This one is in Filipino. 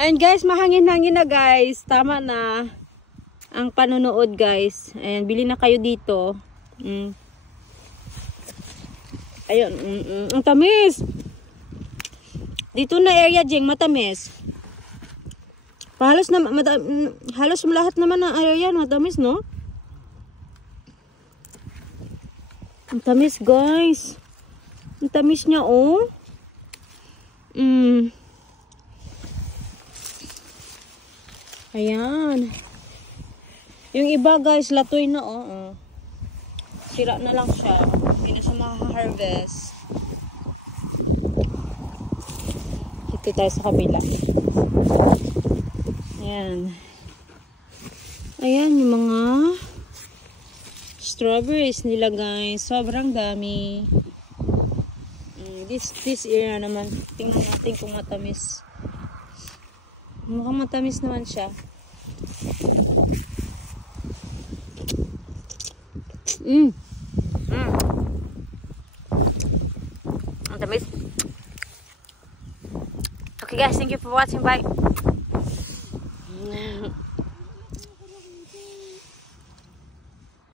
And guys, mahangin-hangin na guys. Tama na ang panonood guys. Ayan, bili na kayo dito. Ayun, ang tamis. Dito na area Jing, matamis. Halos lahat naman ng area matamis, no? Ang tamis guys. Ang tamis niya, oh. Ayan. Yung iba guys, latoy na, oh. Sira na lang siya. Hindi na siya maka-harvest. Dito tayo sa kabila. Ayan. Ayan yung mga strawberries nila guys. Sobrang dami. This area naman. Tingnan natin kung matamis. Mukhang matamis naman siya. Ang tamis. Okay guys, thank you for watching. Bye.